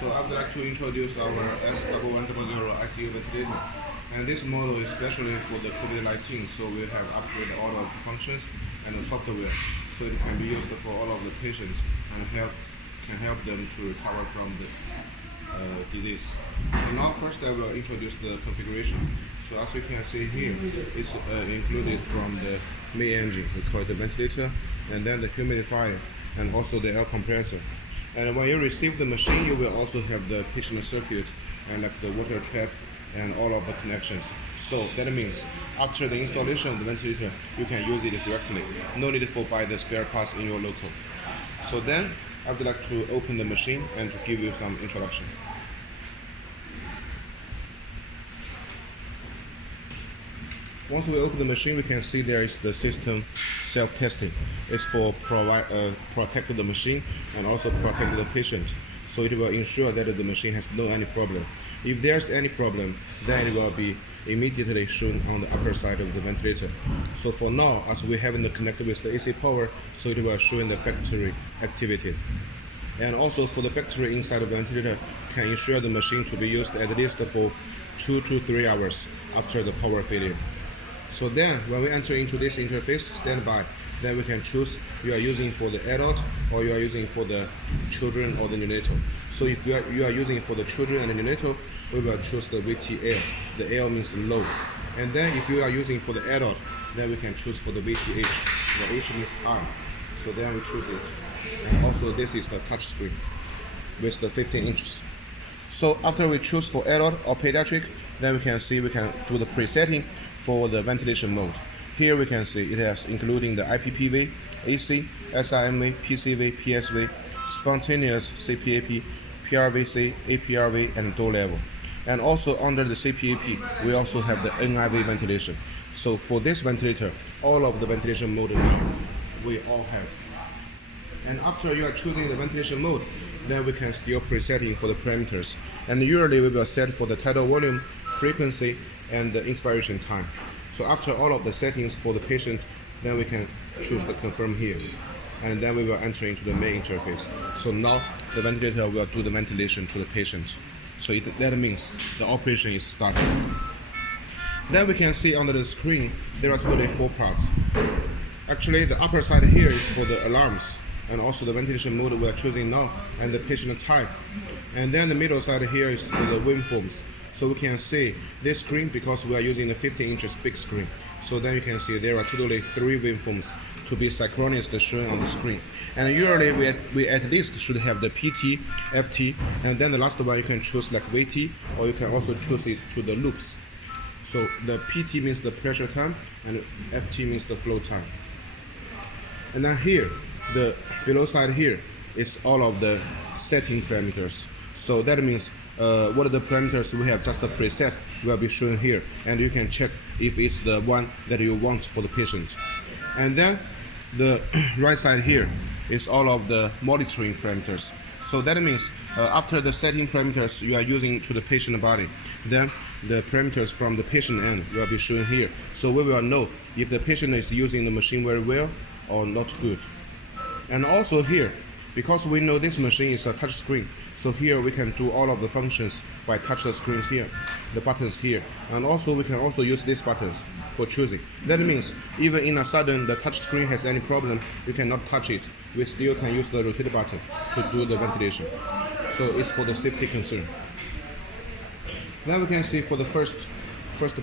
So I would like to introduce our S1100 ICU ventilator. And this model is especially for the COVID-19, so we have upgraded all of the functions and the software, so it can be used for all of the patients and can help them to recover from the disease. So now first I will introduce the configuration. So as you can see here, it's included from the main engine, we call it the ventilator, and then the humidifier, and also the air compressor. And when you receive the machine, you will also have the patient circuit and like the water trap and all of the connections. So that means after the installation of the ventilator, you can use it directly. No need for buy the spare parts in your local. So then I would like to open the machine and to give you some introduction. Once we open the machine, we can see there is the system self-testing. It's for protect the machine and also protect the patient. So it will ensure that the machine has no any problem. If there's any problem, then it will be immediately shown on the upper side of the ventilator. So for now, as we haven't connected with the AC power, so it will show in the battery activity. And also for the battery inside of the ventilator can ensure the machine to be used at least for 2 to 3 hours after the power failure. So then, when we enter into this interface, standby, then we can choose you are using for the adult or you are using for the children or the neonatal. So if you are using for the children and the neonatal, we will choose the VTL. The L means low. And then if you are using for the adult, then we can choose for the VTH. The H means high. So then we choose it. And also this is the touch screen with the 15 inches. So after we choose for adult or pediatric, then we can see we can do the presetting for the ventilation mode. Here we can see it has including the IPPV, AC, SIMV, PCV, PSV, spontaneous CPAP, PRVC, APRV, and door level. And also under the CPAP, we also have the NIV ventilation. So for this ventilator, all of the ventilation mode now we all have. And after you are choosing the ventilation mode, then we can still presetting for the parameters. And usually we will set for the tidal volume, frequency, and the inspiration time. So after all of the settings for the patient, then we can choose the confirm here. And then we will enter into the main interface. So now the ventilator will do the ventilation to the patient. So that means the operation is started. Then we can see under the screen, there are totally 4 parts. Actually, the upper side here is for the alarms, and also the ventilation mode we are choosing now, and the patient type. And then the middle side here is for the waveforms. So we can see this screen because we are using the 15 inches big screen. So then you can see there are totally 3 waveforms to be synchronous shown on the screen. And usually we at least should have the PT, FT, and then the last one you can choose like VT, or you can also choose it to the loops. So the PT means the pressure time, and FT means the flow time. And then here, the below side here is all of the setting parameters. So that means what are the parameters we have just a preset will be shown here, and you can check if it's the one that you want for the patient. And then the right side here is all of the monitoring parameters. So that means after the setting parameters you are using to the patient body, then the parameters from the patient end will be shown here. So we will know if the patient is using the machine very well or not good. And also here, because we know this machine is a touch screen, so here we can do all of the functions by touch the screens here, the buttons here, and also we can also use these buttons for choosing. That means even in a sudden the touch screen has any problem, you cannot touch it. We still can use the rotate button to do the ventilation. So it's for the safety concern. Then we can see for the first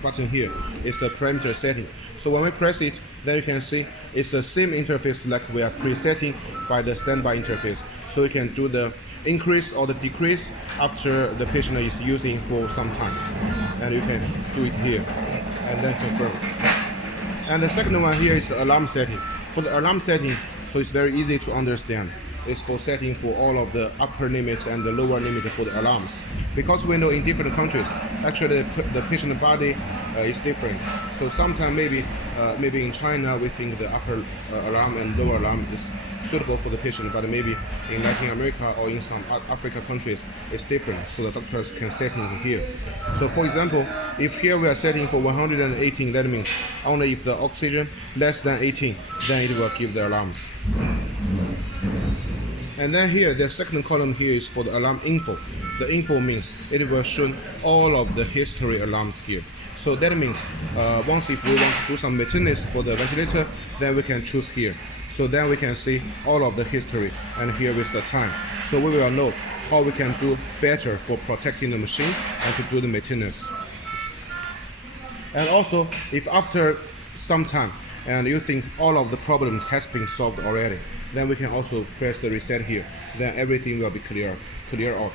button here is the parameter setting. So when we press it, then you can see it's the same interface like we are presetting by the standby interface. So you can do the increase or the decrease after the patient is using for some time. And you can do it here and then confirm. And the second one here is the alarm setting. For the alarm setting, so it's very easy to understand. It's for setting for all of the upper limits and the lower limit for the alarms. Because we know in different countries, actually the patient body is different. So sometimes maybe in China we think the upper alarm and lower alarm is suitable for the patient, but maybe in Latin America or in some Africa countries it's different. So the doctors can set it here. So for example, if here we are setting for 118, that means only if the oxygen less than 18, then it will give the alarms. And then here, the second column here is for the alarm info. The info means it will show all of the history alarms here. So that means once if we want to do some maintenance for the ventilator, then we can choose here. So then we can see all of the history, and here is the time. So we will know how we can do better for protecting the machine and to do the maintenance. And also, if after some time and you think all of the problems has been solved already, then we can also press the reset here. Then everything will be clear out.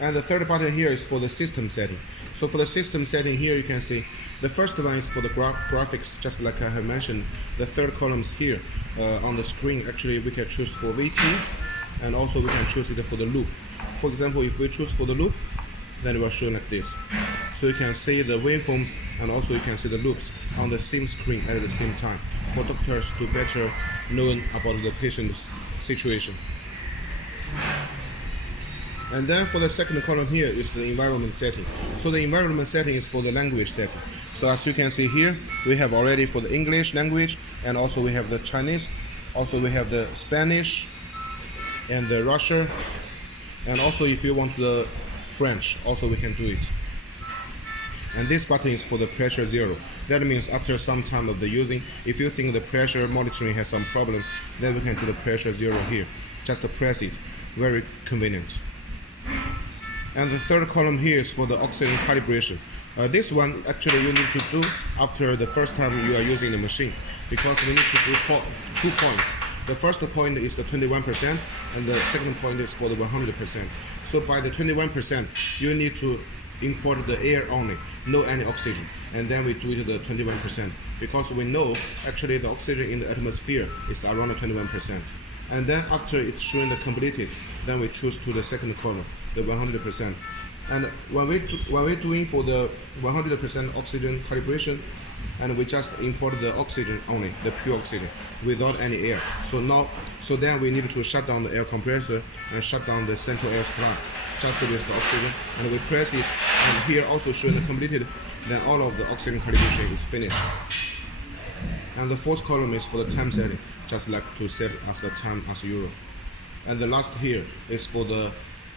And the third button here is for the system setting. So for the system setting here, you can see the first one is for the graphics, just like I have mentioned. The third column is here on the screen. Actually, we can choose for VT, and also we can choose it for the loop. For example, if we choose for the loop, then it will show like this. So you can see the waveforms, and also you can see the loops on the same screen at the same time for doctors to better know about the patient's situation. And then for the second column here is the environment setting. So the environment setting is for the language setting. So as you can see here, we have already for the English language, and also we have the Chinese, also we have the Spanish and the Russian, and also if you want the French, also we can do it. And this button is for the pressure zero. That means after some time of the using, if you think the pressure monitoring has some problem, then we can do the pressure zero here. Just press it, very convenient. And the third column here is for the oxygen calibration. This one actually you need to do after the first time you are using the machine, because we need to do 2 points. The first point is the 21%, and the second point is for the 100%. So by the 21%, you need to import the air only, no any oxygen, and then we do it the 21%, because we know actually the oxygen in the atmosphere is around 21%. And then after it's showing the completed, then we choose to the second column, the 100%. And when we're doing for the 100% oxygen calibration, and we just import the oxygen only, the pure oxygen, without any air. So then we need to shut down the air compressor and shut down the central air supply, just with the oxygen, and we press it, and here also showing the completed, then all of the oxygen calibration is finished. And the fourth column is for the time setting, just like to set as the time as Euro. And the last here is for the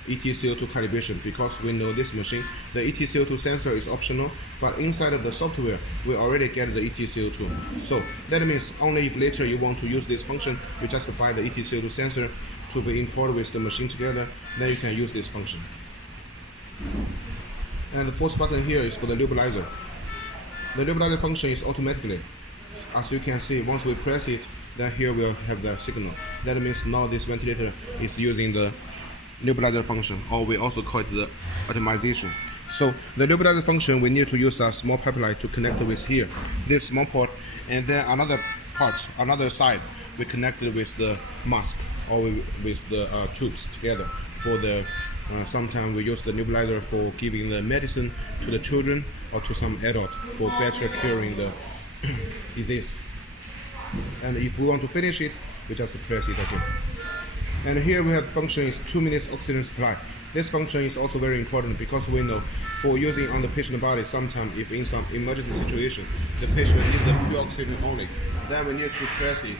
ETCO2 calibration, because we know this machine, the ETCO2 sensor is optional, but inside of the software, we already get the ETCO2. So that means only if later you want to use this function, you just buy the ETCO2 sensor to be imported with the machine together, then you can use this function. And the fourth button here is for the nebulizer. The nebulizer function is automatically. As you can see, once we press it, then here we'll have the signal. That means now this ventilator is using the nebulizer function, or we also call it the atomization. So the nebulizer function, we need to use a small pipeline to connect with here, this small port, and then another side, we connect it with the mask, or with the tubes together. For the sometimes we use the nebulizer for giving the medicine to the children or to some adult for better curing the disease. And if we want to finish it, we just press it again. And here we have the function is 2 minutes oxygen supply. This function is also very important, because we know for using on the patient body, sometimes if in some emergency situation, the patient needs the pure oxygen only, then we need to press it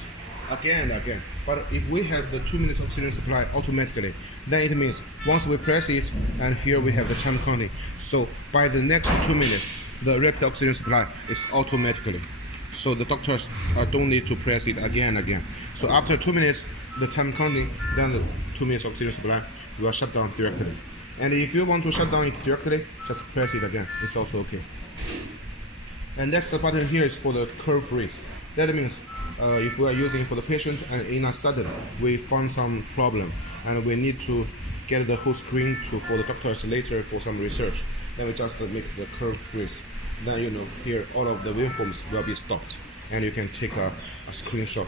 again and again. But if we have the 2 minutes oxygen supply automatically, then it means once we press it, and here we have the time counting. So by the next 2 minutes, the rapid oxygen supply is automatically. So the doctors don't need to press it again and again. So after 2 minutes, the time counting, then the 2 minutes oxygen supply will shut down directly. And if you want to shut down it directly, just press it again. It's also okay. And next button here is for the curve freeze. That means if we are using for the patient, and in a sudden we found some problem, and we need to get the whole screen for the doctors later for some research, then we just make the curve freeze. Then you know here all of the waveforms will be stopped, and you can take a screenshot.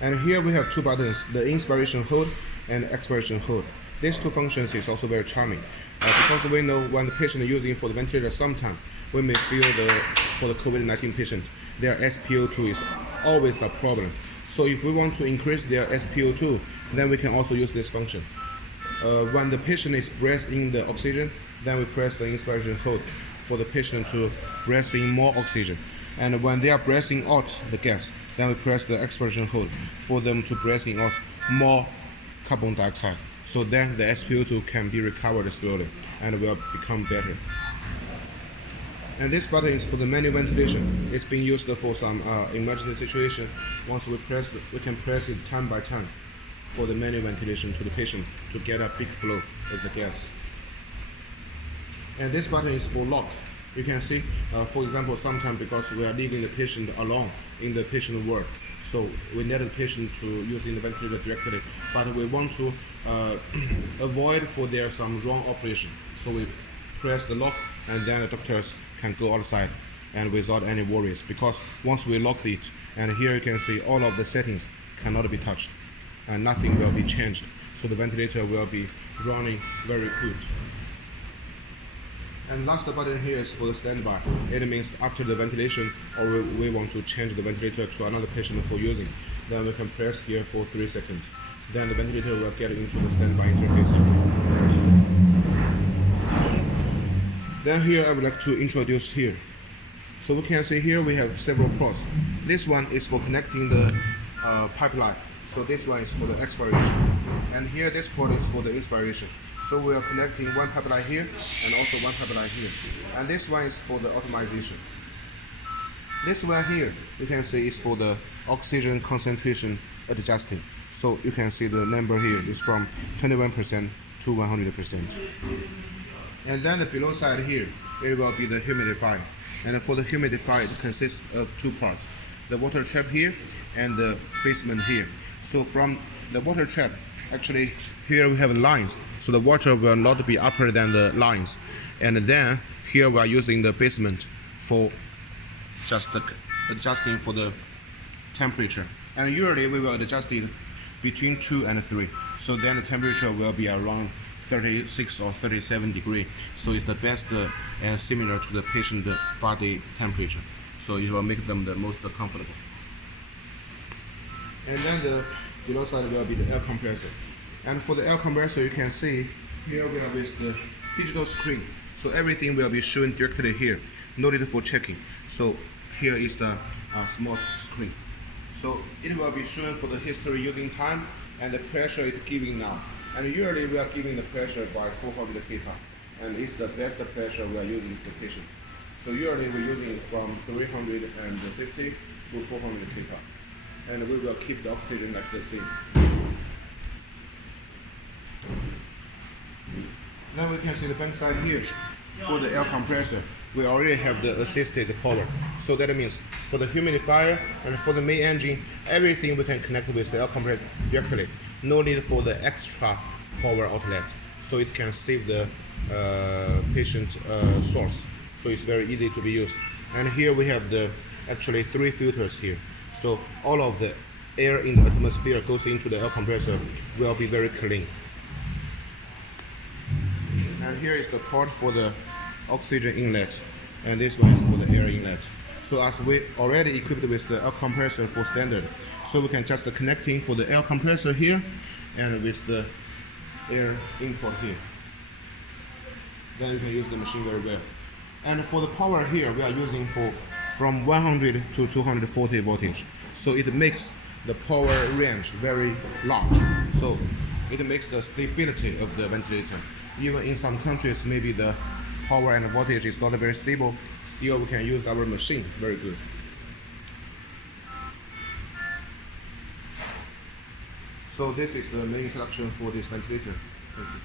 And here we have 2 buttons, the inspiration hold and expiration hold. These 2 functions is also very charming, because we know when the patient is using for the ventilator, sometimes we may feel for the COVID-19 patient, their SpO2 is always a problem. So if we want to increase their SpO2, then we can also use this function. When the patient is breathing in the oxygen, then we press the inspiration hold for the patient to breathe in more oxygen. And when they are breathing out the gas, Then we press the expiration hold for them to breathe in out more carbon dioxide. So then the SpO2 can be recovered slowly and will become better. And this button is for the manual ventilation. It's been used for some emergency situation. Once we press, we can press it time by time for the manual ventilation to the patient to get a big flow of the gas. And this button is for lock. You can see, for example, sometimes because we are leaving the patient alone in the patient ward, so we need the patient to use in the ventilator directly, but we want to avoid for there some wrong operation. So we press the lock, and then the doctors can go outside and without any worries, because once we lock it, and here you can see all of the settings cannot be touched and nothing will be changed, so the ventilator will be running very good. And last button here is for the standby. It means after the ventilation, or we want to change the ventilator to another patient for using, then we can press here for 3 seconds. Then the ventilator will get into the standby interface. Then here I would like to introduce here. So we can see here we have several ports. This one is for connecting the pipeline. So this one is for the expiration. And here this port is for the inspiration. So we are connecting one pipeline here and also one pipeline here. And this one is for the optimization. This one here, you can see is for the oxygen concentration adjusting. So you can see the number here is from 21% to 100%. And then the below side here, it will be the humidifier. And for the humidifier, it consists of 2 parts. The water trap here and the basement here. So from the water trap, actually here we have lines. So the water will not be upper than the lines. And then here we are using the basement for just adjusting for the temperature. And usually we will adjust it between 2 and 3. So then the temperature will be around 36 or 37 degrees. So it's the best and similar to the patient body temperature. So it will make them the most comfortable. And then the below side will be the air compressor. And for the air compressor, you can see here we have with the digital screen. So everything will be shown directly here, no need for checking. So here is the small screen. So it will be shown for the history using time and the pressure it's giving now. And usually we are giving the pressure by 400 kPa, and it's the best pressure we are using for patient. So usually we're using it from 350 to 400 kPa, and we will keep the oxygen like the same. Then we can see the back side here. For the air compressor, we already have the assisted power. So that means for the humidifier and for the main engine, everything we can connect with the air compressor directly. No need for the extra power outlet. So it can save the patient source. So it's very easy to be used. And here we have the actually 3 filters here. So all of the air in the atmosphere goes into the air compressor will be very clean. And here is the port for the oxygen inlet, and this one is for the air inlet. So as we already equipped with the air compressor for standard, so we can just connecting for the air compressor here and with the air input here. Then you can use the machine very well. And for the power here, we are using from 100 to 240 voltage. So it makes the power range very large. So it makes the stability of the ventilator. Even in some countries, maybe the power and voltage is not very stable, still we can use our machine very good. So this is the main introduction for this ventilator. Thank you.